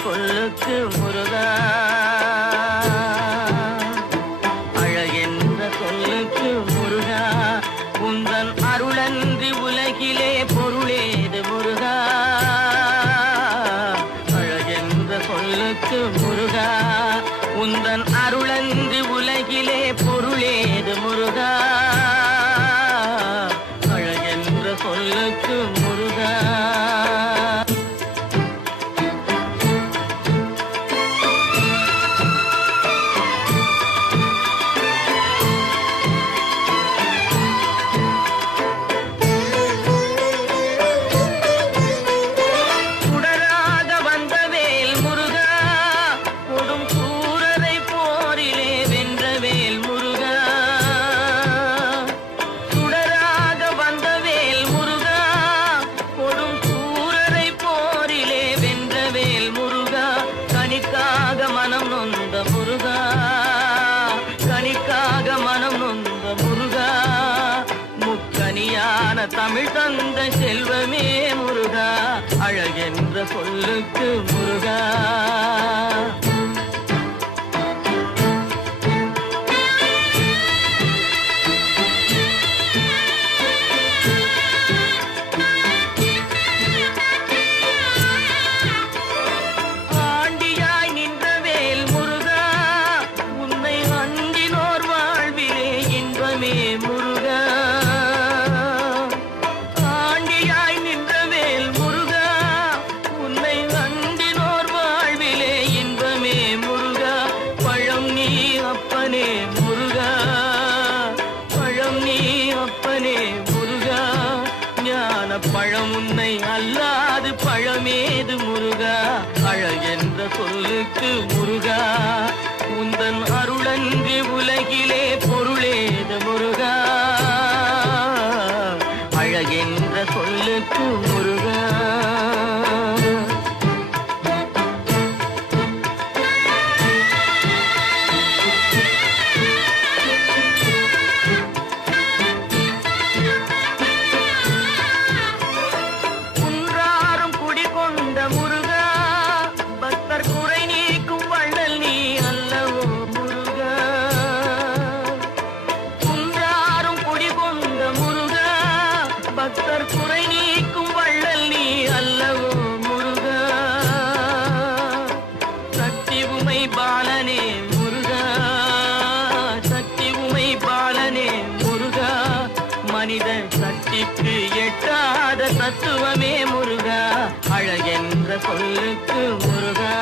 சொல்லுக்கு முருகா, அழகென்ற சொல்லுக்கு முருகா, உந்தன் அருளன்றி உலகிலே பொருளேது முருகா. அழகென்ற சொல்லுக்கு முருகா, உந்தன் அருளன்றி உலகிலே பொருளேது முருகா. அழகென்ற சொல்லுக்கு முருகா. தமிழ் தந்த செல்வமே முருகா, அழகென்ற சொல்லுக்கு முருகா. ஆண்டியாய் நின்ற வேல் முருகா, உன்னை அண்டினோர் வாழ்விலே இன்பமே முருகா. பழம் உன்னை அல்லாது பழமேது முருகா, அழகென்ற சொல்லுக்கு முருகா, உந்தன் அருளன்றி உலகிலே பொருளேது முருகா. அழகென்ற சொல்லுக்கு முருகா. பக்தர் குறை நீக்கும் வள்ளல் நீ அல்லவோ முருகா. சக்தி உமை பாலனே முருகா, சக்தி உமை பாலனே முருகா, மனித சக்திக்கு எட்டாத தத்துவமே முருகா, அழகென்ற சொல்லுக்கு முருகா.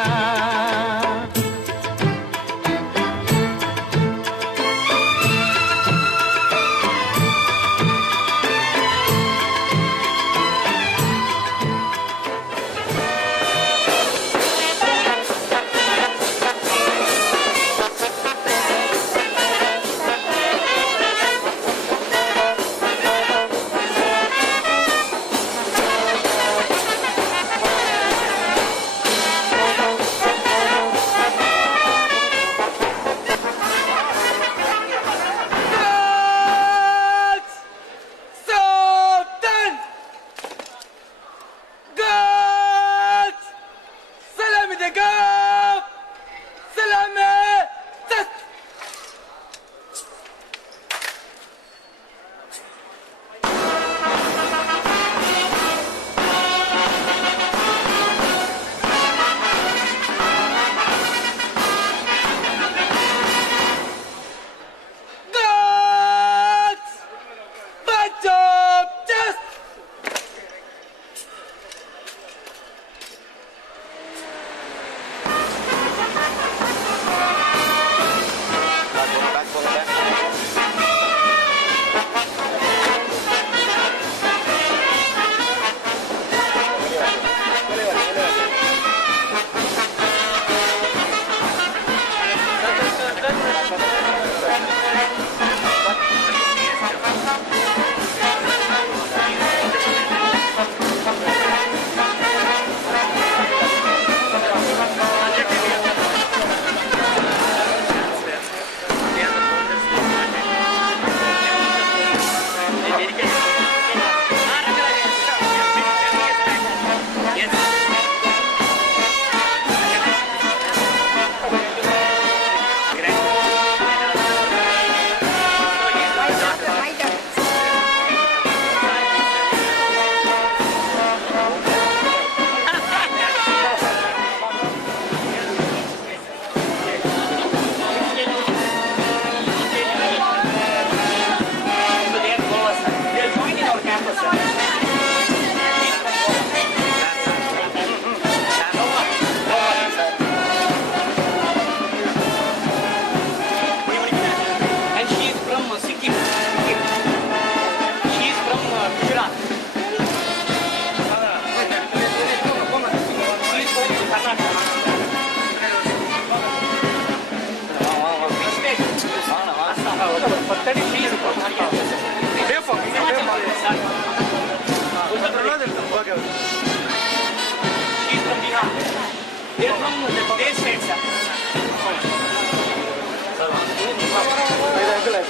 They are from their states, sir.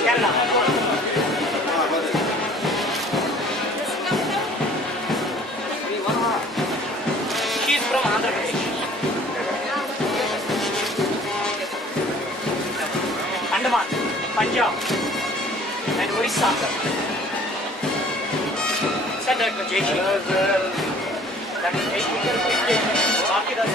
Kerala. She is from Andhra Pradesh. Andaman, Punjab, and Orissa. Sir, that was Jai Shri. That is Jai Shri. Baki das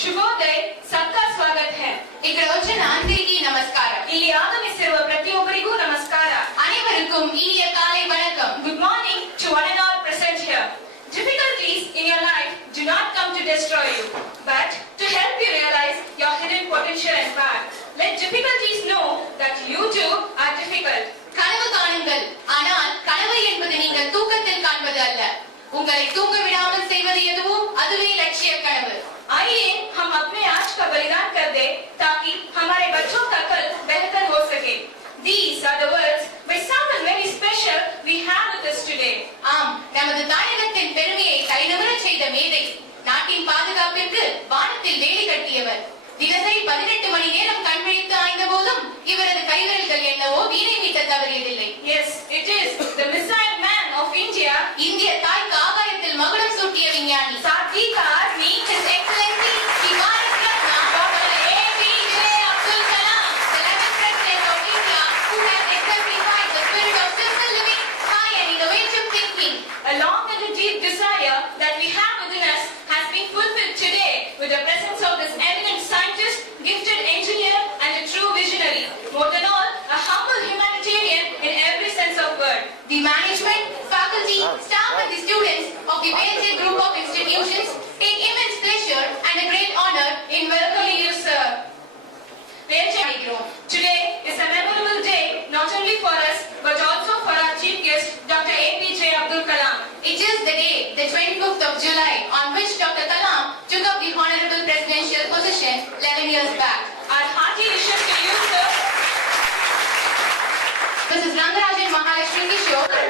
ಶುಭೋದಯ, सबका स्वागत है. ఇక్కడ వచ్చిన అందరికీ నమస్కారం. ಇಲ್ಲಿ ಆಗಮಿಸಿರುವ ಪ್ರತಿಯೊಬ್ಬರಿಗೂ ನಮಸ್ಕಾರ. అனைవருக்கும் இனிய காலை வணக்கம். Good morning to one and all present here. Difficulties in your life do not come to destroy you, but to help you realize your hidden potential and path. Let difficulties know that you too are difficult. கனவு காணுங்கள், ஆனால் கனவு என்பது நீங்கள் தூக்கத்தில் காண்பது அல்ல. உங்களை தூங்க விடாமல் செய்வது எதுவோ அதுவே லட்சிய கனவு. आइए हम अपने आज का बलिदान कर दे ताकि हमारे बच्चों का कल बेहतर हो सके. These are the words by someone very special we have with us today. ஆம், நமது தாயகத்தின் பெருமையை கைநகர செய்த மேதை, நாட்டின் பாதுகாப்பிற்கு வானத்தில் வேலி கட்டியவர், தினசரி 18 மணி நேரம் கண்விழித்து ஆய்ந்த போதும் இவரது கைவிரல்கள் என்னவோ வீணை மீட்ட தவறியதில்லை. Yes, it is the missile man of India. இந்திய தாய்க்கு ஆகாயத்தில் மகுடம் சூட்டிய விஞ்ஞானி, साथी का आदमी, His Excellency the Bharat Ratna Dr. APJ Abdul Kalam, the 11th President of India, who has exemplified the spirit of simple living, high and innovative thinking. A long and a deep desire that we have within us has been fulfilled today with the presence of this eminent scientist, gifted engineer and a true visionary. More than all, a humble humanitarian in every sense of word. The management, faculty, staff and the students of the VEL group of institutions take immense pleasure and a great honor in welcoming you, sir. Today is a memorable day not only for us but also for our chief guest, Dr. APJ Abdul Kalam. It is the day, the 25th of July, on which Dr. Kalam took up the honorable presidential position 11 years back. Our hearty wishes to you, sir. Mrs. Rangarajan Mahalakshmi Kishore.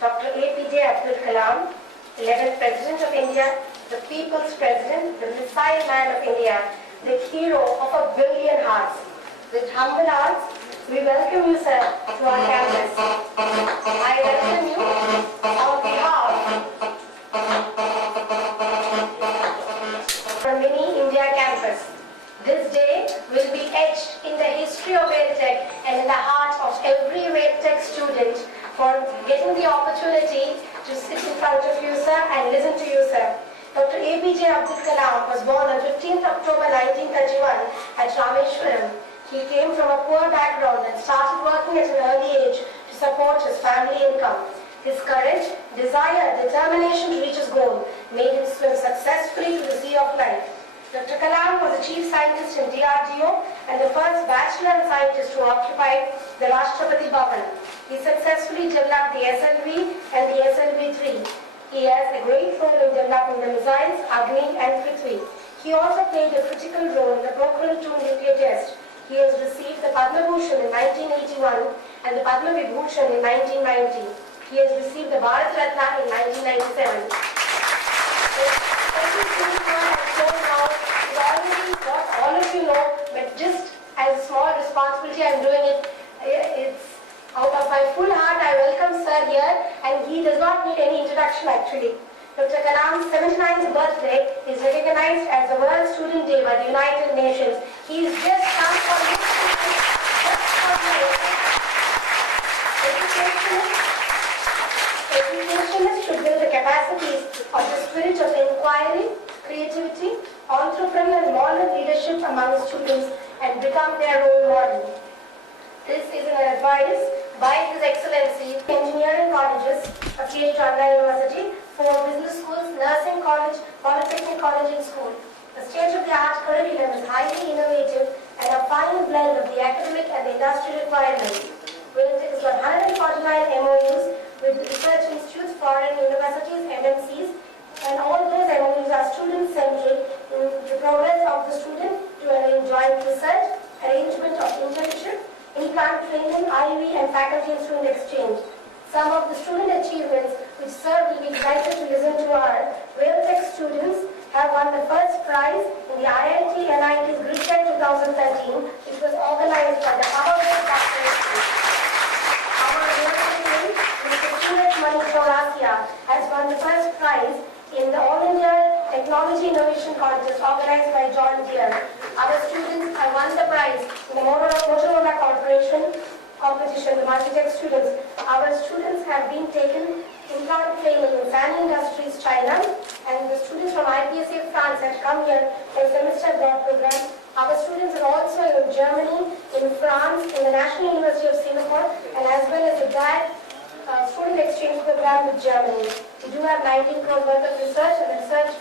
Dr. APJ Abdul Kalam, 11th President of India, the People's President, the Missile Man of India, the hero of 1 billion hearts. With humble hearts, we welcome you, sir, to our campus. I welcome you on behalf of the mini India campus. This day will be etched in the history of VELTech and in the heart of every VELTech student for getting the opportunity to sit in front of you, sir, and listen to you, sir. Dr. APJ Abdul Kalam was born on 15th October 1931 at Rameshwaram. He came from a poor background and started working at an early age to support his family income. His courage, desire, determination to reach his goal made him swim successfully through the sea of life. Dr. Kalam was the chief scientist in DRDO and the first bachelor scientist to occupy the Rashtrapati Bhavan. He successfully developed the SLV and the SLV-3. He has a great role in developing the missiles, Agni and Prithvi. He also played a critical role in the Pokhran-2 nuclear test. He has received the Padma Bhushan in 1981 and the Padma Vibhushan in 1990. He has received the Bharat Ratna in 1997. What all of you know, but just as a small responsibility I am doing it. It's out of my full heart I welcome sir here, and he does not need any introduction actually. Dr. Kalam's 79th birthday is recognized as the World Student Day by the United Nations. He is just come for this educationists should build the capacities of the spirit of inquiry, creativity, entrepreneurial and moral leadership among students and become their role model. This is an advice by His Excellency, engineering colleges, APJ University, 4 business schools, nursing college, polytechnic college and school. The state-of-the-art curriculum is highly innovative and a fine blend of the academic and the industry requirements. VELTech has got 149 MOUs with the research institutes for foreign universities, MNCs, and all those MOUs are student-centric in the progress of the student to arrange joint research, arrangement of internship, in-plant training, IV and faculty and student exchange. Some of the student achievements which sir will be delighted to listen to are VEL Tech students have won the first prize in the IIT NIT's Grid Tech 2013, which was organized by the Harvard Corporation. Our university, Mr. Suraj Mani Chaurasia, has won the first prize in the All India Technology Innovation Contest organized by John Deere. Our students have won the prize in the Motorola Corporation competition, the Multitech students. Our students have been taken in-plant training in Fan Industries, China, and the students from IPSA France have come here for a semester abroad program. Our students are also in Germany, in France, in the National University of Singapore, and as well as a GAD student exchange program with Germany. We do have 19 crore worth of research, and the research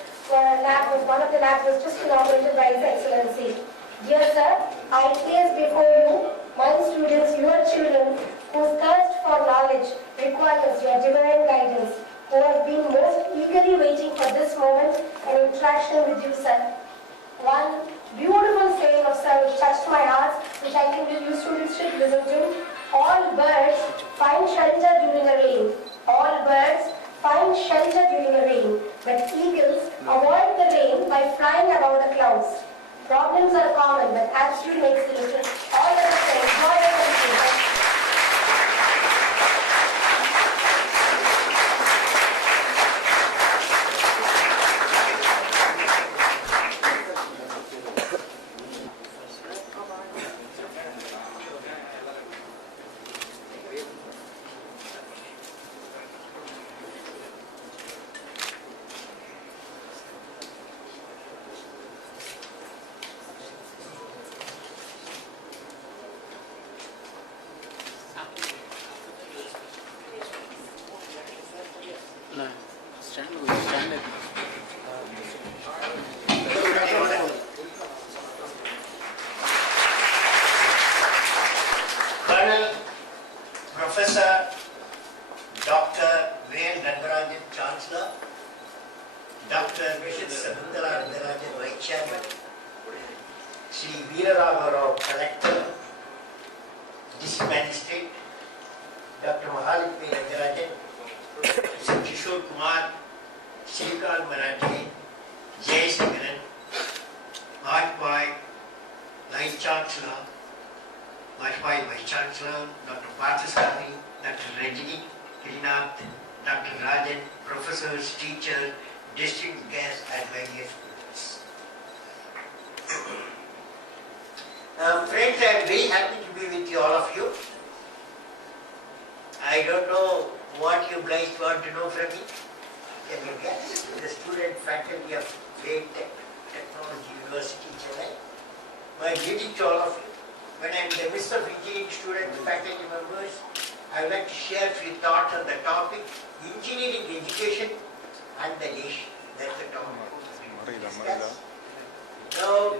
lab was one of the labs was just inaugurated by His Excellency. Dear sir, I place before you my students, your children, whose thirst for knowledge requires your divine guidance, who have been most eagerly waiting for this moment and interaction with you, sir. One beautiful saying of sir which touched my heart, which I think you students should listen to. All birds find shelter during the rain. All birds find shelter during the rain, but eagles avoid the rain by flying above the clouds. Problems are common, but attitude makes the difference. All the best. Enjoy the country. Colonel Professor Dr. VEL Chancellor, Dr. Mrs. Sabundala Nandarajan, Vice Chairman, Sri Veeraragha Rao, Collector, District Magistrate, Dr. Mahalakshmi Nandarajan, Sri Kishore Kumar, Srikal Marathi, Jay Singhan, Vajpayee, Vice Chancellor, Vajpayee Vice Chancellor, Dr. Parthaswamy, Dr. Rajini, Kirinath, Dr. Rajan, professors, teachers, district guests, and my dear students. Friends, I am very happy to be with you, all of you. I don't know what you guys want to know from me. Can you guess? The student faculty of VEL Technology University, Chennai. My greeting to all of you. When I am in the midst of engineering student faculty members, I would like to share a few thoughts on the topic engineering education and the nation. That's the topic. Now,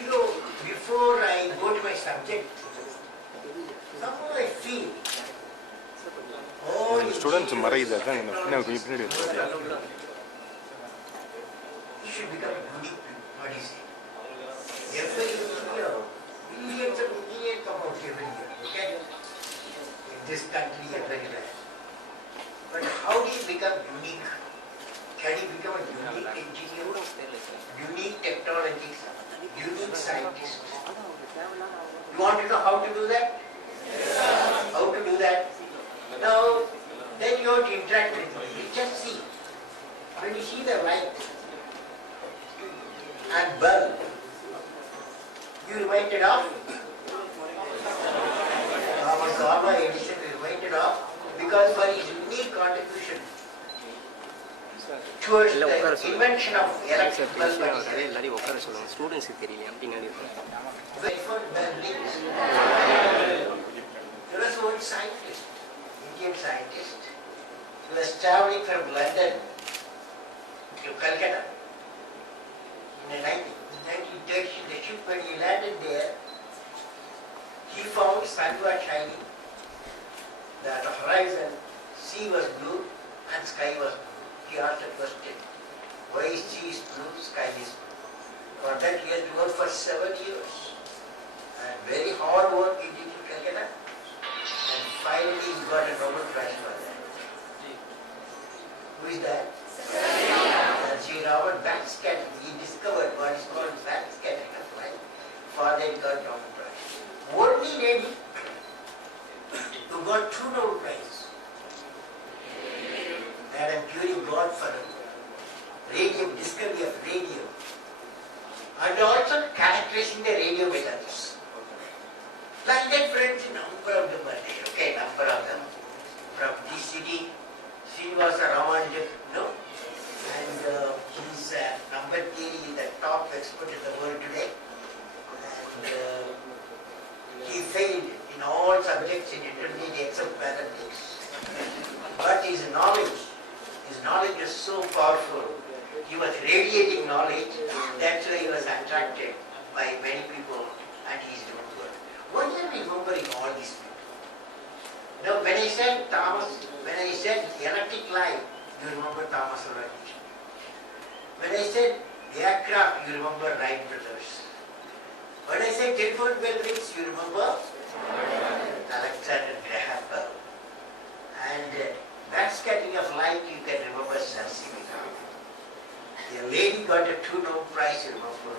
you know, before I go to my subject, somehow I feel students you should become unique. What do you say? Every year, millions of engineers come out every year, okay? In this country, everywhere. But how do you become unique? Can you become a unique engineer, unique technologist, unique scientist? You want to know how to do that? Yes. How to do that? Now, then you have to interact with it. You just see. When you see the light and bulb, you reminded of Thomas Alva Edison, reminded of, because for his unique contribution towards the invention of electric bulb. There was one scientist, Indian scientist, who was traveling from London to Calcutta in the 1930s. The ship, when he landed there, he found sun was shining, the horizon sea was blue and sky was blue. He asked a question. Why sea is blue, sky is blue? For that he has to work for 7 years. And very hard work he did in Calcutta. And finally he got a Nobel Prize for that. Who is that? Sir Robert backscattering. He discovered what is called backscattering of light. For that he got Nobel Prize. Only lady who got 2 Nobel Prizes. Madam Curie got for radium, discovery of radium. And also characterizing the radio metals. Like that, friends, number of them are there, okay, number of them. From this city, Srinivasa Ramanujan, no? And his number theory is the top expert in the world today. And he failed in all subjects in intermediate except mathematics. But his knowledge is so powerful. He was radiating knowledge, that's why he was attracted by many people and he is doing good. Why am I remembering all these people? Now when I said electric light, you remember Thomas Alva Edison. When I said aircraft, you remember Wright brothers. When I said telephone bell rings, you remember Alexander Graham Bell. And backscattering of light, you can remember Sir C.V. Raman. The lady got a 2 Nobel Prize, you remember.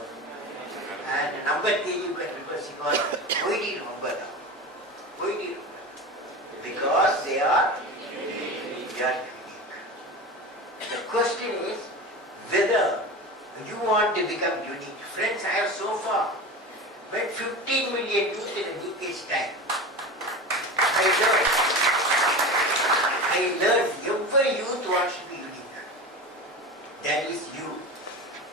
And number 3 you can remember she got. Why do you remember now? Why do you remember? Because they are unique. The question is whether you want to become unique. Friends, I have so far met 15 million youth in a decade's time. I learned every youth wants to be unique. That is you.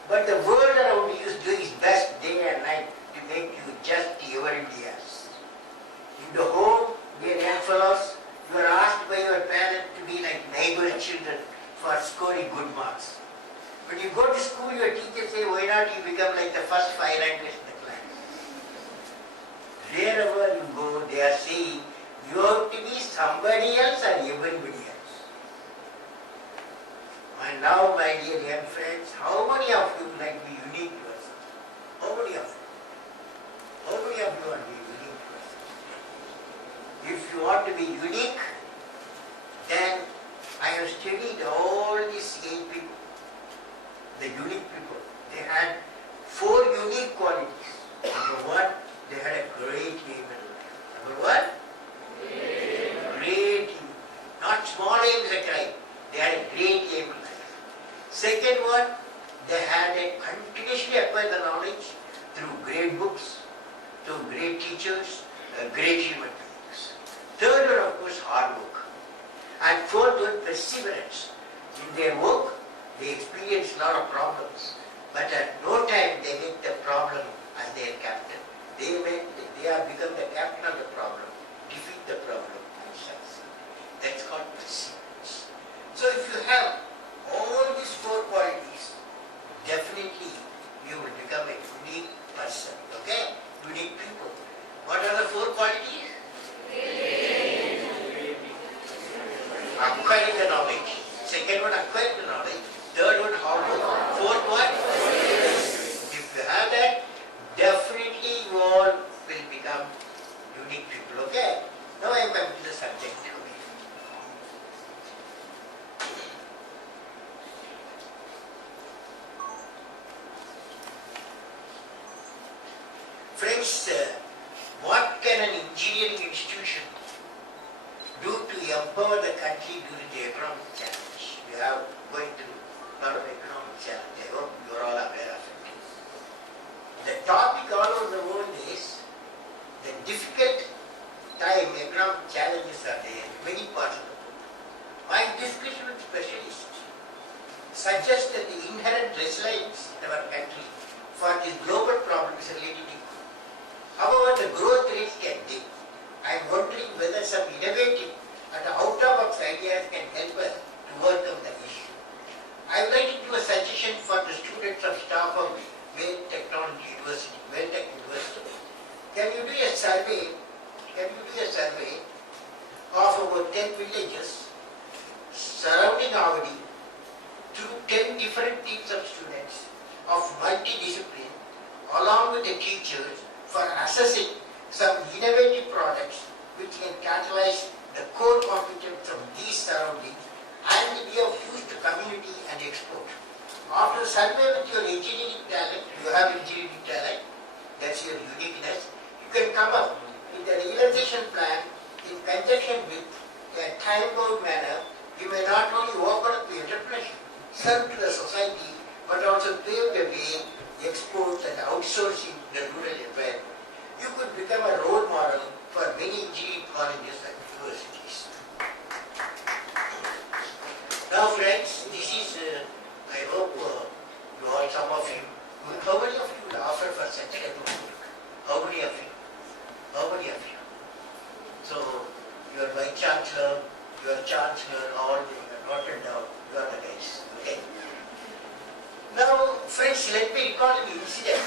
But the world around you is doing its best day and night to make you just everybody else. In the home, dear young fellows, you are asked by your parent to be like neighbor children for scoring good marks. When you go to school, your teachers say, why not you become like the first 5 rankers in the class? Wherever you go, they are saying, you have to be somebody else or everybody else. And now, my dear young friends, how many of you would like to be unique to us? How many of you? How many of you want to be unique to us? If you want to be unique, then I have studied all these 8 people, the unique people. They had 4 unique qualities. Number 1, they had a great aim in life. Number 1, great aim. Not small aim is a crime. They had a great aim in life. Second one, they had a continuously acquire the knowledge through great books, through great teachers, great human beings. Third one, of course, hard work. And fourth one, perseverance. In their work, they experience a lot of problems, but at no time they make the problem as their captain. They have become the captain of the problem, defeat the problem themselves. That's called perseverance. So if you have all these 4 qualities, definitely you will become a unique person. Okay? Unique people. What are the 4 qualities? Acquiring the knowledge. Second one, acquiring the knowledge. Third one, hard work. Fourth one, if you have that, definitely you all will become unique people. Okay? Now I am coming to the subject. Friends, what can an engineering institution do to empower the country during the economic challenge? We are going through a lot of economic challenge. I hope you are all aware of it. The topic all over the world is the difficult time economic challenges are there in many parts of the world. My discussion with specialists suggests that the inherent resilience in our country for this global problem is relatively good. However, the growth rates can dip. I am wondering whether some innovative and out-of-box ideas can help us to overcome the issue. I would like to give a suggestion for the students of staff of VEL Technology University, VEL Tech University. Can you do a survey of about 10 villages surrounding Avadi through 10 different teams of students of multidiscipline along with the teachers for assessing some innovative projects which can catalyze the core competence of these surroundings and be of use to community and export. After survey with your engineering talent, you have engineering talent, that's your uniqueness, you can come up with a realization plan in conjunction with a time-bound manner. You may not only open up the entrepreneurship, serve to the society, but also pave the way, exports and outsourcing the rural environment. You could become a role model for many engineering colleges and universities. Now friends, this is, I hope you all, some of you, how many of you would offer for such type of work? How many of you? How many of you? So, your vice chancellor, your chancellor, all they are noted down, you are the guys. Okay? Now, friends, let me recall an incident.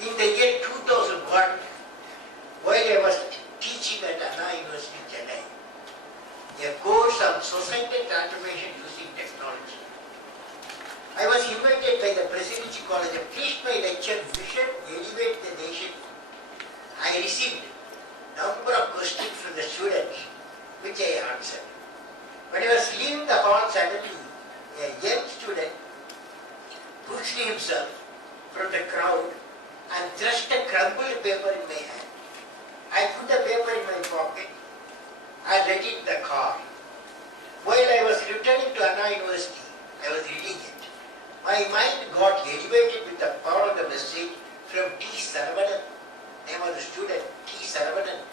In the year 2001, while I was teaching at Anna University, Chennai, a course on societal transformation using technology, I was invited by the Presidency College to teach my lecture, Vision, Elevate the Nation. I received a number of questions from the students, which I answered. When I was leaving the hall, suddenly a young student pushed himself from the crowd and thrust a crumpled paper in my hand. I put the paper in my pocket and let it in the car. While I was returning to Anna University, I was reading it. My mind got elevated with the power of the message from T. Saravanan, name of the student, T. Saravanan,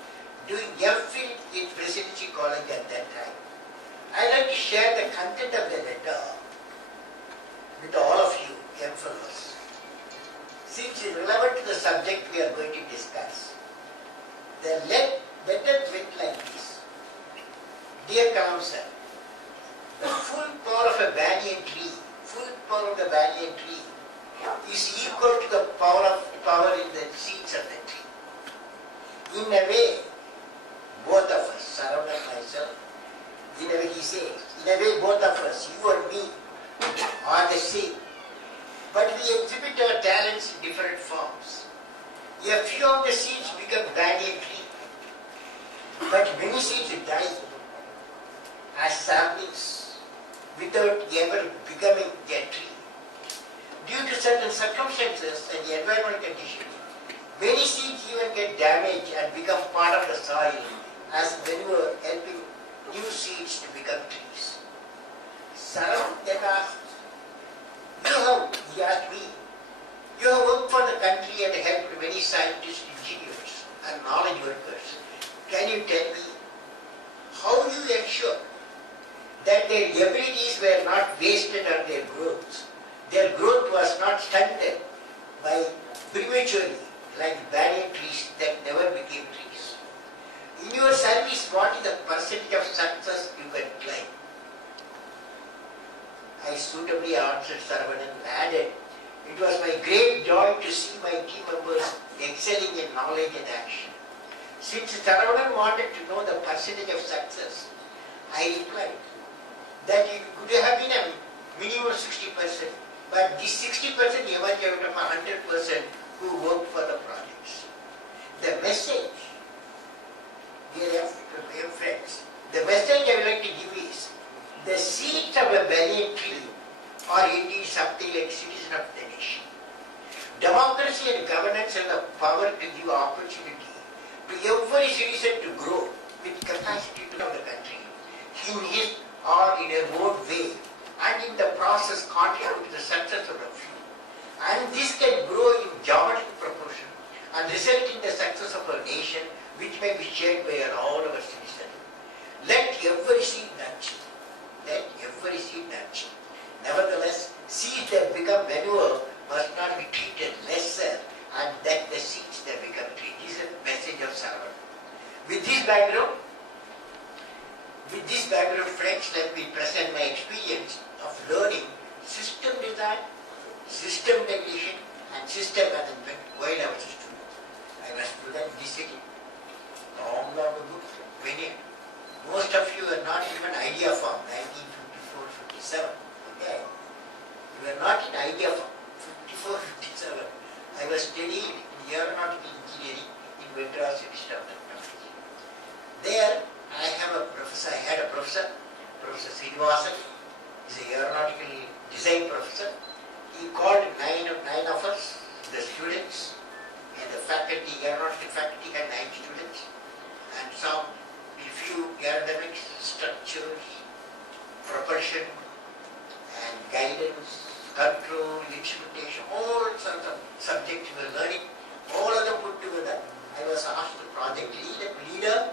doing MPhil in Presidency College at that time. I like to share the content of the letter with all of you, MPhilers, since it's relevant to the subject we are going to discuss. The letter went like this. Dear Kalam sir, the full power of a banyan tree, is equal to the power in the seeds of the tree. In a way, both of us, Saravanan and myself, in a way he says, in a way both of us, you and me, are the same. But we exhibit our talents in different forms. A few of the seeds become banyan tree, but many seeds die as saplings without ever becoming a tree. Due to certain circumstances and the environmental conditions, many seeds even get damaged and become part of the soil as manure, helping new seeds to become trees. Saram then asked, he asked me, you have worked for the country and helped many scientists, engineers and knowledge workers. Can you tell me how you ensure that their abilities were not wasted on their growth? Their growth was not stunted by prematurely, like banyan trees that never became trees. In your service, what is the percentage of success you can claim? I suitably answered Saravanan and added, it was my great joy to see my team members excelling in knowledge and action. Since Saravanan wanted to know the percentage of success, I replied that it could have been a minimum 60%, but this 60% emerged out of 100% who worked for the projects. The message, dear friends, the message I would like to give is, the seeds of a banyan tree are indeed something like citizen of the nation. Democracy and governance have the power to give opportunity to every citizen to grow with capacity to love the country in his or in a own way, and in the process contribute to the success of the few. And this can grow in geometric proportion and result in the success of our nation, which may be shared by all our citizens. Let every seed nurture. Let every seed nurture. Nevertheless, seeds that become manure must not be treated lesser, and that the seeds that become trees. This is a message of Saravanan. With this background, friends, let me present my experience of learning system design, system technician, and system management while I was a student. I was a student in this city, long ago, many. Most of you have not even idea from issue academics, structures, propulsion, and guidance, control, instrumentation, all sorts of subjects we were learning, all of them put together. I was asked to project leader,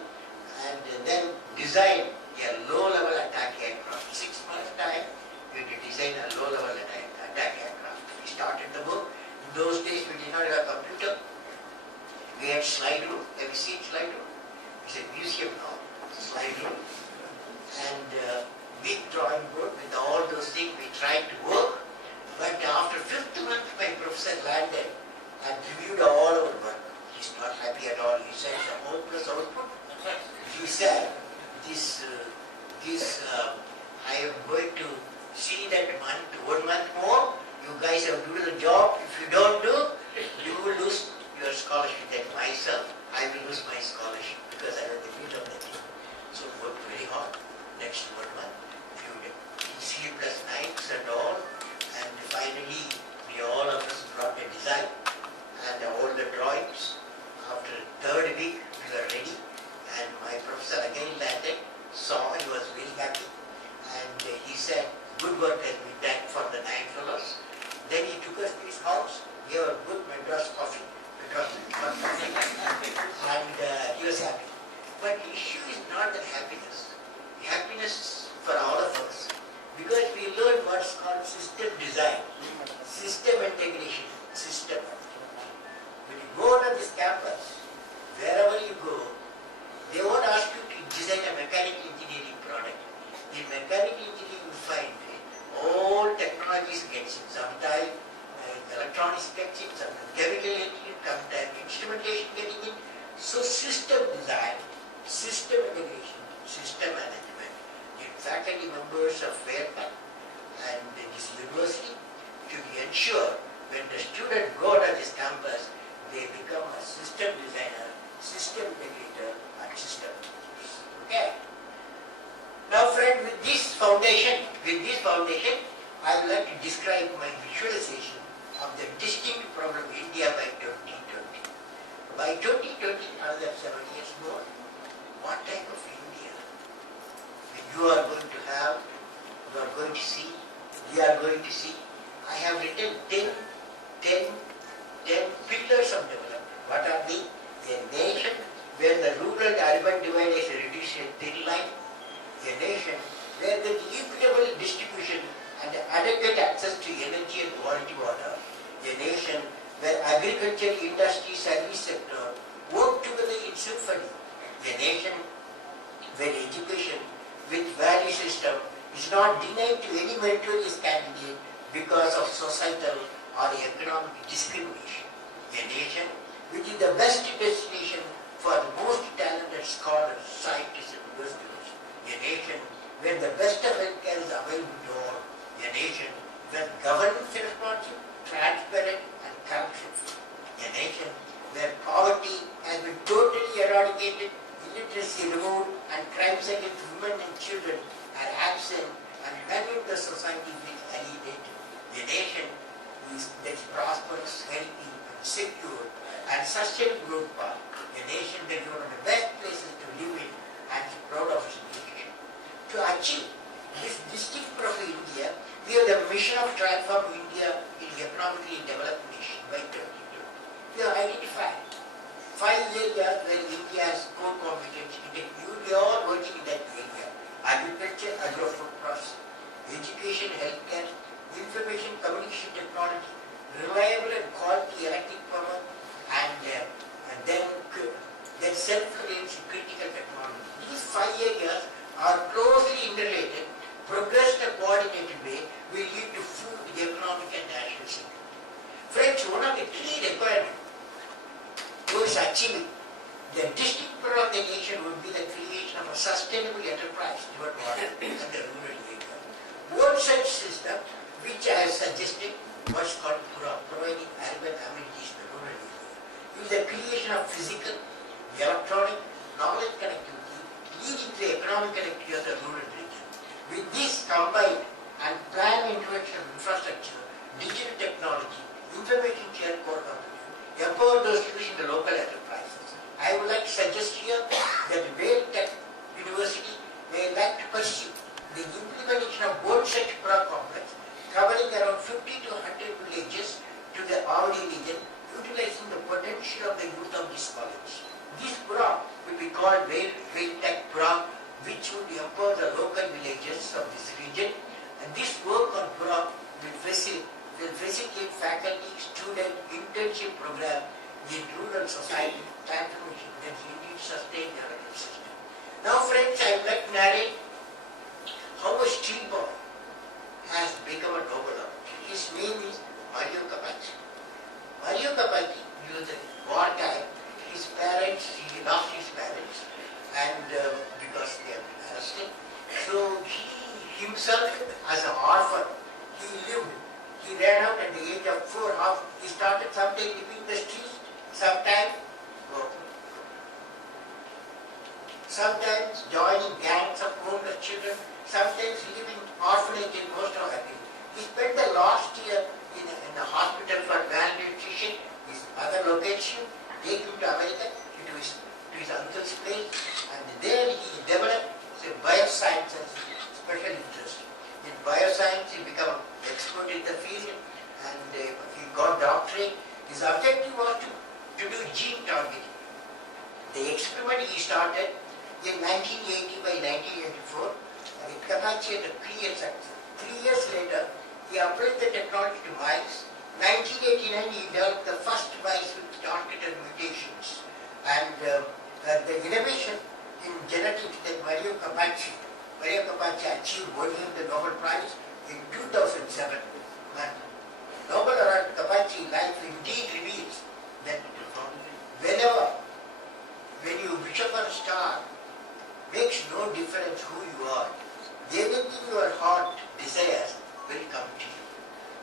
and then design a low-level attack aircraft. 6 months time, we had to design a low-level attack aircraft. We started the book. In those days, we did not have a computer. We had slide rule. Have you seen slide rule? It's a museum now, slide rule. And big drawing board with all those things. We tried to work. But after 5th month, my professor landed and reviewed all our work. He's not happy at all. He said it's a hopeless output. He said, I am going to see that 1 month more. You guys have to do the job. If you don't do, you will lose your scholarship. Then myself, I will lose my scholarship because I was the lead of the team. So worked very hard. Next 1 month, few sleepless nights and all. And finally, all of us brought a design and all the drawings. After the 3rd week, we were ready. And my professor again landed, saw, he was very happy. And he said, good work has been done for the 9 fellows. Then he took us to his house, gave a good Madras coffee. And he was happy. But the issue is not that happiness. Happiness for all of us. Because we learned what's called system design, system integration, system. When you go to this campus, wherever you go, they won't ask you to design a mechanical engineering product. In mechanical engineering, you find all technologies gets in. Sometimes electronics gets in, sometimes chemical engineering, sometimes instrumentation getting in. So system design, system integration, system management. The faculty members of VEL and this university should ensure when the students go to this campus, they become a system designer, system integrator, and system engineers. Okay? Now friend, with this foundation, I would like to describe my visualization of the distinct problem of India by 2020. By 2020, another 7 years more, what type of India you are going to have, you are going to see, we are going to see. I have written 10 pillars of development. What are they? A nation where the rural urban divide is reduced to a thin line. A nation where there is equitable distribution and adequate access to energy and quality water. A nation where agriculture, industry, service sector work together in symphony. A nation where education with value system is not denied to any meritorious candidate because of societal or economic discrimination. A nation which is the best destination for the most talented scholars, scientists and investigators. A nation where the best of healthcare is available to all. A nation where governance is responsive, transparent and corruption-free. A nation where poverty has been totally eradicated, illiteracy removed, and crimes against women and children are absent, and many of the society is alleviated. A nation that is prosperous, healthy, and secure, and sustainable growth path. A nation that is one of the best places to live in and is proud of its education. To achieve this distinct profile of India, we have the mission of transforming India in economically developed nation by 2020. We have identified 5 areas where India has core competence. We are all working in that area. Agriculture, agro-food processing, education, healthcare, information communication technology, reliable and quality electric power, and then self-reliance in critical technology. These 5 areas are closely interrelated. Progressed in a coordinated way will lead to food, economic and national security. Friends, one of the key requirements towards achieving the distinct goal of the nation would be the creation of a sustainable enterprise toward water and the rural area. One such system, which I have suggested, what's called providing urban amenities to the rural area, is the creation of physical, electronic, knowledge connectivity, leading to economic connectivity of the rural region. With this combined and planned introduction of infrastructure, digital technology, information sharing core computing, empower those in the local enterprises. I would like to suggest here that VEL Tech And this work on Pura will facilitate faculty-student internship program in rural society transformation that will indeed sustain the rural system. Now friends, I would like to narrate how a street boy has become a noble artist. His name is Mario Capaci. Mario Capaci, during the wartime, his parents, he lost his parents, and because they have been arrested. So he himself, as an orphan, he ran out at the age of 4. He started sometimes living in the streets, sometimes joining gangs of homeless children, sometimes living orphanage in most of the people. He spent the last year in a hospital for malnutrition. His mother located him, take him to America, to his uncle's place, and there he developed bioscience as special interest. In bioscience, he became expert in the field, and he got doctorate. His objective was to do gene targeting. The experiment he started in 1980 by 1984, with Capaci had a clear success. 3 years later, he applied the technology to mice. 1989, he developed the first mice with targeted mutations. And the innovation in genetics that Mario Capaci achieved, won him the Nobel Prize in 2007. But Nobel Capaci life indeed reveals that when you wish for a star, makes no difference who you are. Anything your heart desires will come to you.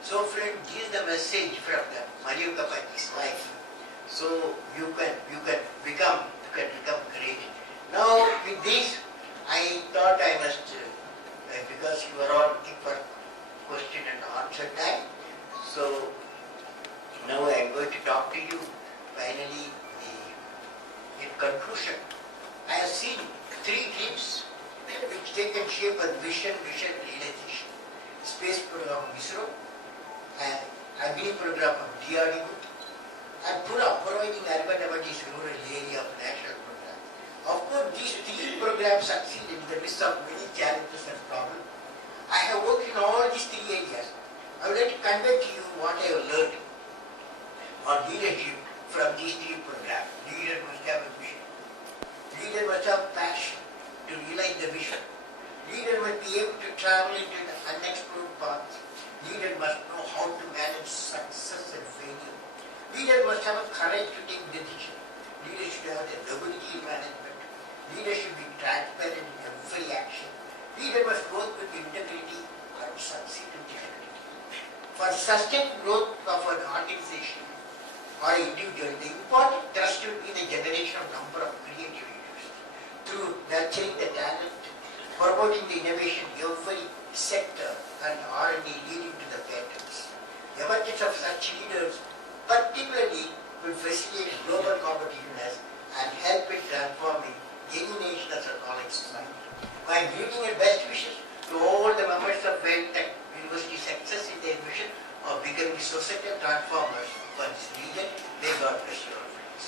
So friend, this is the message from the Mario Capaci's life. So you can become great. Now with this, I thought I must, because you are all looking for question and answer time. So now I am going to talk to you. Finally, in conclusion, I have seen 3 dreams which taken shape as vision realization. Space program of ISRO, and Agni program of DRDO, and Pura, providing urban amenities rural area of national program. Of course, these 3 programs succeeded in the midst of many challenges and problems. I have worked in all these 3 areas. I would like to convey to you what I have learned on leadership from these 3 programs. Leader must have a vision. Leader must have passion to realize the vision. Leader must be able to travel into the unexplored paths. Leader must know how to manage success and failure. Leader must have a courage to take decisions. Leader should have the ability in management. Leader should be transparent in every action. Leader must work with integrity and succeed in difficulty. For sustained growth of an organization or individual, the important thrust will be the generation of number of creative leaders through nurturing the talent, promoting the innovation in every sector, and R&D leading to the patents. The emergence of such leaders particularly will facilitate global competitiveness and help in transforming any nation as a knowledge society. My greeting and best wishes to all the members of VEL University success in their mission of becoming societal transformers for this region. May God bless you all, friends.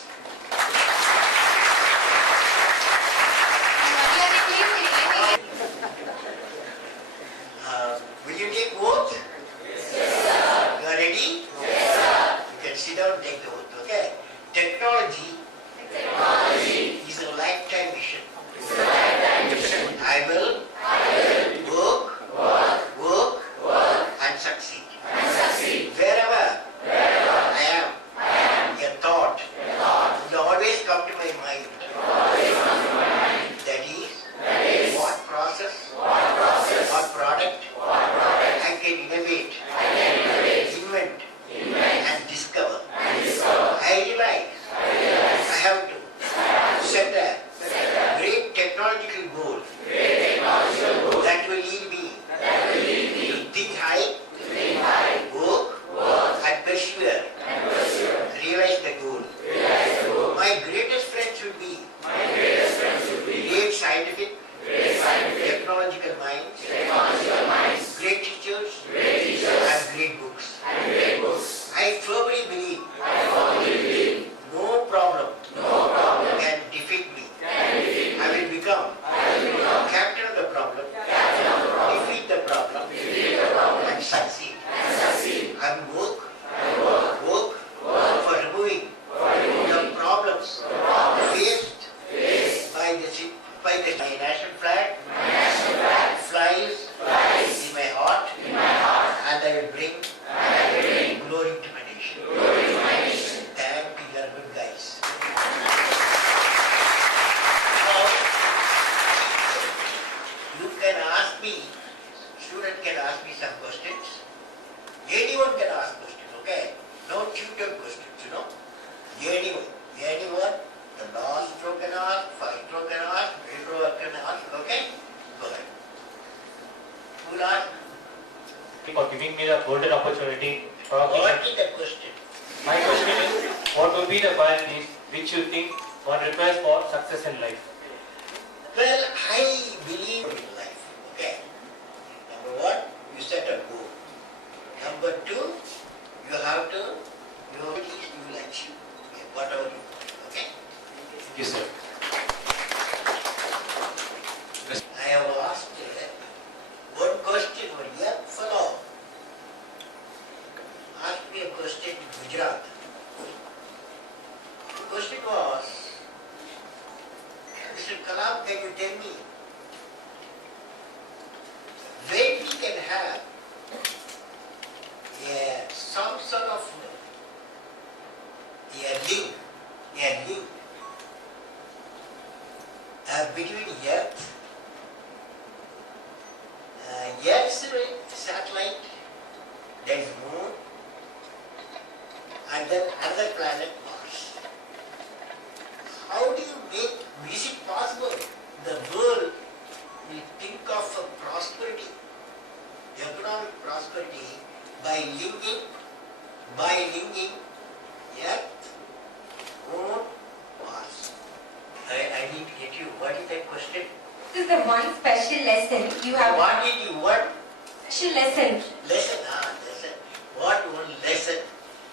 Will you take oath? Yes, sir. You are ready? Yes, sir. You can sit down and take the oath, okay? Technology is a lifetime mission. I will work and succeed. Wherever I am, a thought will always come to my mind. That is, what process, what product I can innovate, invent, and discover. I realize I have to set a great technological goal that will lead me to think high, work, and persevere, realize the goal. My greatest friends will be great scientific, technological minds, great teachers, and great books. I firmly believe no problem can defeat me. I will become captain of the problem, defeat the problem, national flag flies in my heart, and I will bring glory to my nation. Thank you, you are good guys. Now, you can ask me, student can ask me some questions. Anyone can ask questions, okay? No tutored questions, you know. Anyone. The last row can ask, first row can ask, middle row can ask, okay? Go ahead. Who will ask? For giving me the golden opportunity. What is the question? My question is, what would be the qualities which you think one requires for success in life? Well, I believe in life, okay? Number one, you set a goal. Number two, you have to, you will achieve, okay, whatever you want, okay? Thank you, sir. I have asked one question for you, fellow. Asked me a question in Gujarat. The question was, Mr. Kalam, can you tell me when we can have some sort of link between Earth, Earth's satellite, there is Moon, and then another planet, Mars. How do you is it possible the world will think of prosperity, economic prosperity, by linking Earth, Moon, Mars? I didn't get you. What is that question? This is the one special lesson you have. What did you want? Special lesson Lesson. What one lesson?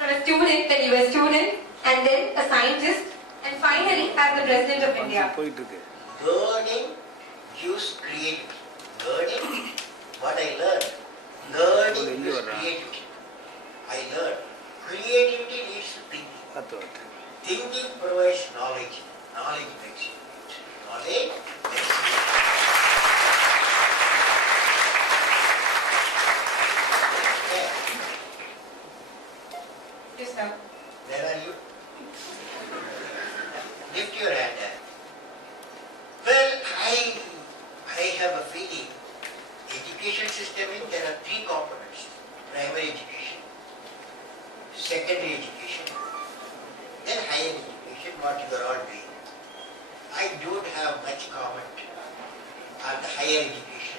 from a student, then you were a student, and then a scientist, and finally as the President of India. Learning gives creativity. Learning, what I learned. Learning gives creativity. I learned. Creativity leads to thinking. Thinking provides knowledge. Knowledge makes you great. Knowledge makes you great. Yes, sir. Where are you? Lift your hand. Well, I have a feeling, education system there are three components. Primary education, secondary education, then higher education, what you are all doing. I don't have much comment on the higher education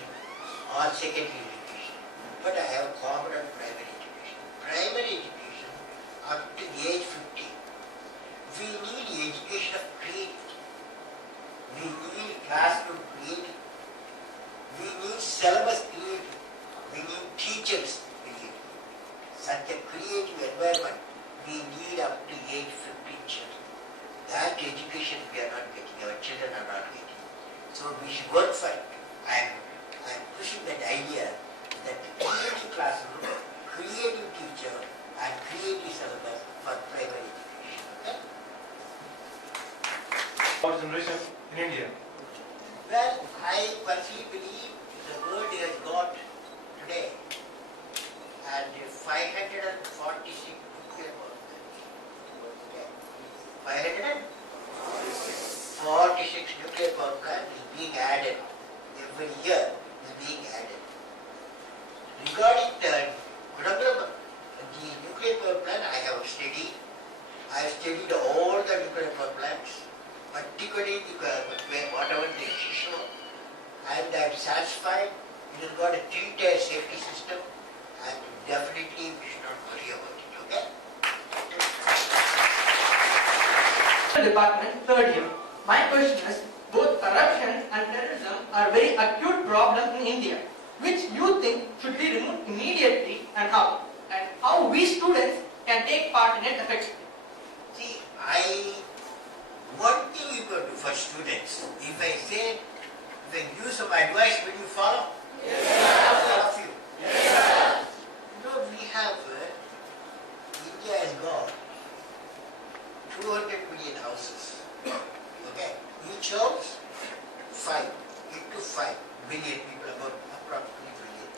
or secondary education, but I have comment on primary education. Primary education up to age 15. We need education of creativity. We need classroom creativity. We need syllabus creativity. We need teachers creativity. Such a creative environment we need up to age 15 children. That education we are not getting, our children are not getting. So we should work for it. I am pushing that idea that creative classroom, creative teacher, and creative syllabus for primary education. Okay? What generation in India? Well, I personally believe the world has got today and 546 nuclear power plants. Okay. 546 nuclear power plants is being added every year. Is being added. Regarding the nuclear power plant, I have studied. I have studied all the nuclear power plants, particularly whatever they show, and I am satisfied. It has got a three-tier safety system, and definitely we should not worry about it. Okay? Department, third year. My question is, both corruption and terrorism are very acute problems in India, which you think should be removed immediately and how? And how we students can take part in it effectively. See, one thing you can do for students, if I say, if I give some advice, will you follow? Yes. All of you. Yes. You know, we have, India has got 200 million houses. Okay? Each house, 5. billion people, about approximately billion.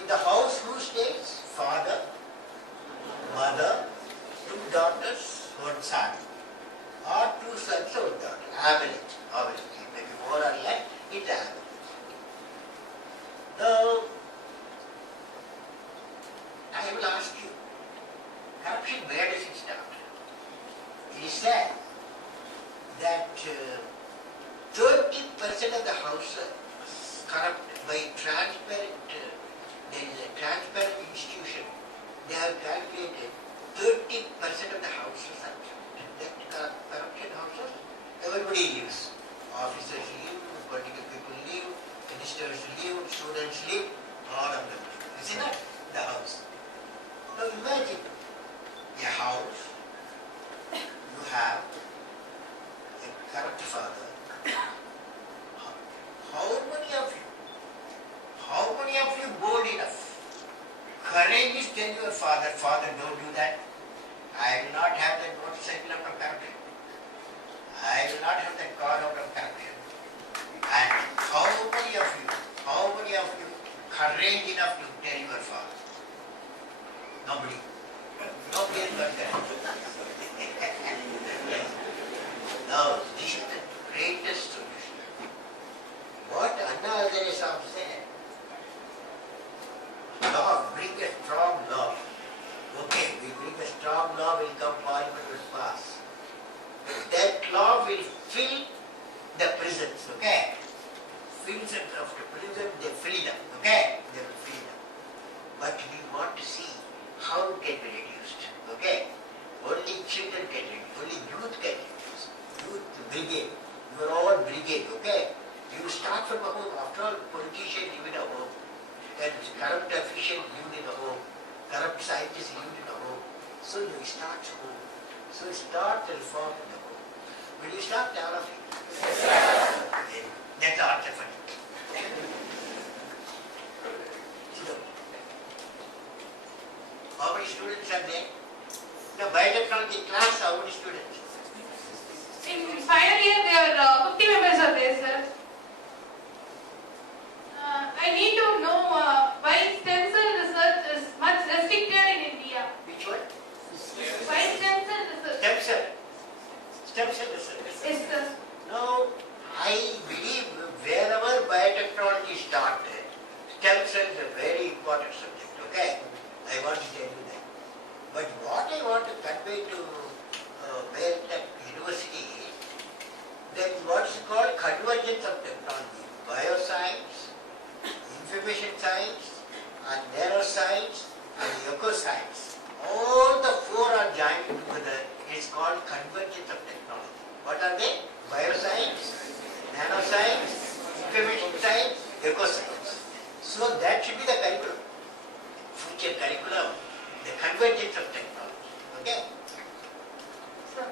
In the house, who stays? Father, mother, two daughters, one son, or two sons, one daughter. Average, obviously, maybe more or less, it's average. Now, I will ask you, corruption, where does it start? It is said that 30% of the house is corrupt by transparent, there is a transparent institution. They have calculated 30% of the houses are corrupt. That corruption houses, everybody lives. Officers live, political people live, ministers live, students live, all of them live. Isn't that the house? Now imagine a house, you have a corrupt father. How many of you bold enough, courageous tell your father, Father, don't do that. I will not have that motorcycle out of corruption. I will not have that car out of corruption. And how many of you courage enough to tell your father? Nobody. Nobody has got that. Now, this is the greatest solution. What Anna Teresa said, law, bring a strong law. Okay, we bring a strong law, will come, Parliament will pass. That law will fill the prisons, okay? Fills it of the prison, they fill them, okay? They will fill them. But we want to see how it can be reduced, okay? Only children can reduce, only youth can reduce. Youth brigade, you are all brigade, okay? You start from a home, after all, politicians live in a home, and corrupt officials live in a home, corrupt scientists live in a home. So you start home. So start the reform in the home. Will you start all of it? Yes. That's the answer for it. How many students are there? The biotechnology class, how many students? In final year, there are 50 members are there, sir. I need to know why stem cell research is much restricted in India. Which one? Why stem cell research? Stem cell. Stem cell research. Yes, sir. Now, I believe wherever biotechnology started, stem cell is a very important subject, okay? I want to tell you that. But what I want to convey to VEL University is that what's called convergence of technology, bioscience, information science, and neuroscience, and ecoscience. All the four are joined together. It's called convergence of technology. What are they? Bioscience, nanoscience, information science, ecoscience. So that should be the curriculum, future curriculum, the convergence of technology. Okay? Sir.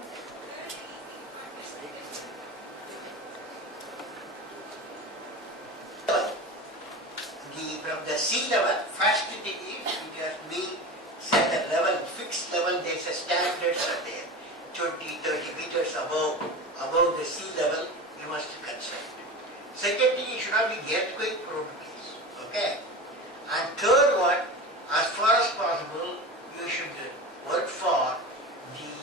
From the sea level, first thing is it has to be set a level, fixed level, there's a standards are there. 20, 30 meters above the sea level, you must construct. Second thing, it should not be earthquake prone place. Okay? And third one, as far as possible, you should work for the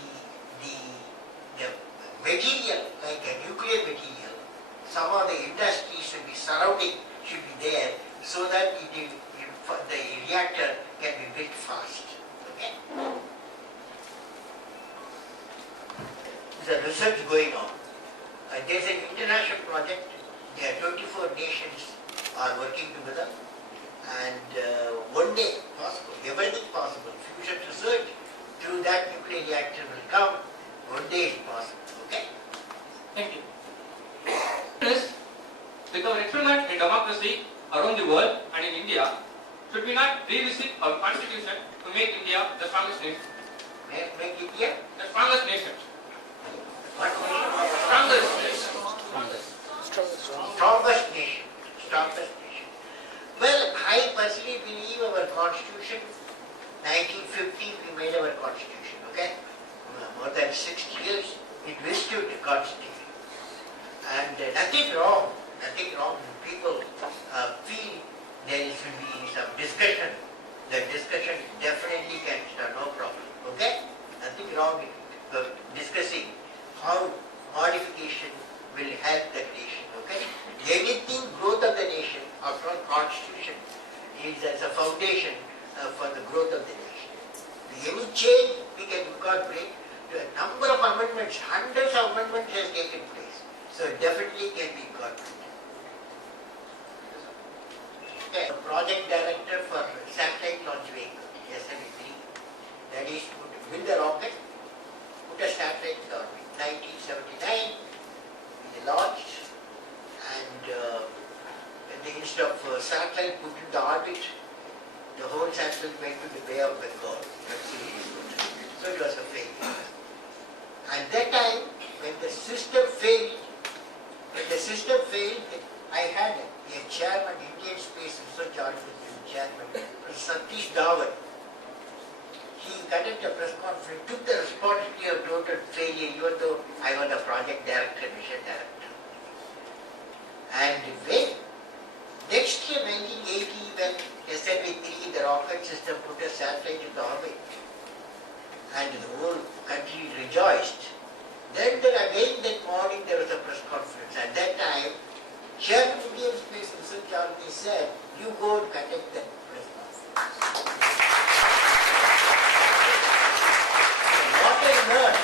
material, like a nuclear material. Some of the industries should be surrounding, should be there, so that the reactor can be built fast. Okay? There's a research going on. There's an international project. There are 24 nations are working together, and one day possible, everything possible. Fusion research through that nuclear reactor will come. One day is possible. Okay? Thank you. With our experiment in democracy around the world and in India, should we not revisit our constitution to make India the strongest nation? Make India The strongest nation. what? Strongest nation. Strongest nation. Strongest nation. Well, I personally believe our constitution, 1950 we made our constitution, okay? More than 60 years, it withstood the constitution. And nothing wrong nothing wrong. People feel there should be some discussion. The discussion definitely can start, no problem. Okay? Nothing wrong with discussing how modification will help the nation. Okay? Anything growth of the nation, after all, constitution is as a foundation for the growth of the nation. Any change we can incorporate. A number of amendments, hundreds of amendments has taken place. So definitely can be incorporated. Okay. Project director for satellite launch vehicle, SME3, that is to build a rocket, put a satellite in orbit. 1979, we launched, and instead of satellite put in the orbit, the whole satellite went to the Bay of Bengal. So it was a failure. And that time, when the system failed, I had a chairman, Indian Space Research Organization chairman, Satish Dhawan. He conducted a press conference, took the responsibility of total failure, even though I was the project director, mission director. And when next year, 1980, when SME3, the rocket system, put a satellite in the orbit, and the whole country rejoiced. Then again that morning there was a press conference. At that time, Chairman of Indian Space Research Organization said, you go and conduct the press conference. What I learned,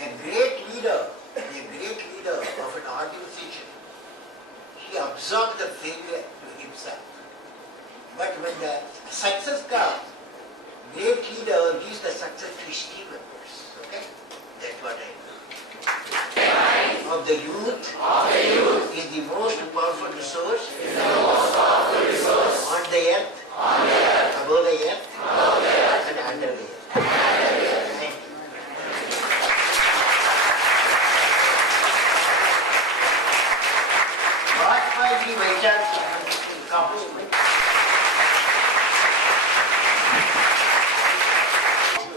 a great leader of an organization, he absorbed the failure to himself. But when the success comes, great leader gives the success to his team members. Okay? That's what I know. Of the youth is the most powerful resource on the earth, above the earth, and under the earth. Thank you. What might be my chance accomplishment?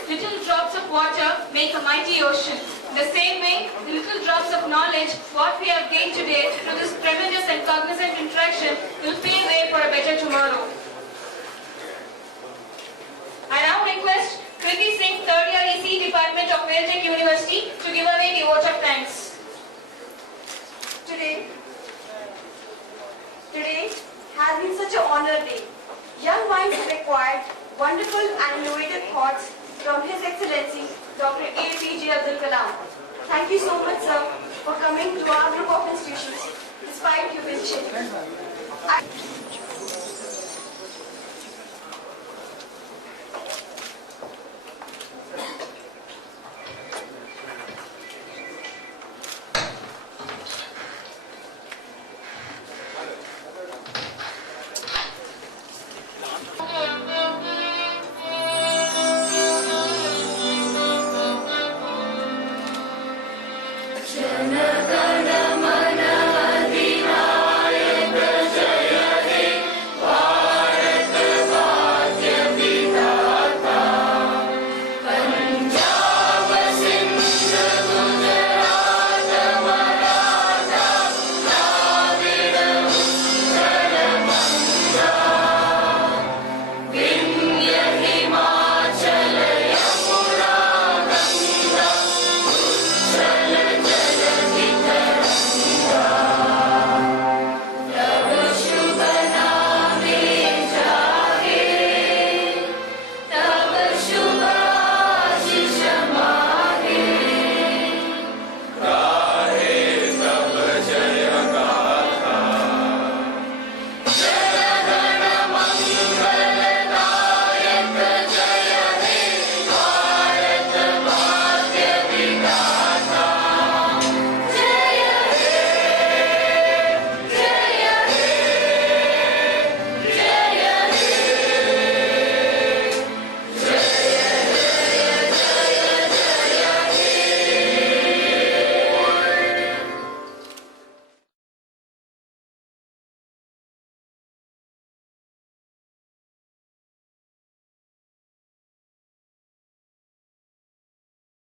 Little drops of water make a mighty ocean. The same way, the little drops of knowledge, what we have gained today through this tremendous and cognizant interaction, will pave way for a better tomorrow. I now request Kriti Singh, third year EC Department of VEL University, to give away the vote of thanks. Today has been such an honor day. Young minds have acquired wonderful and innovative thoughts from His Excellency Dr. APJ Abdul Kalam. Thank you so much, sir, for coming to our group of institutions despite your busy schedule.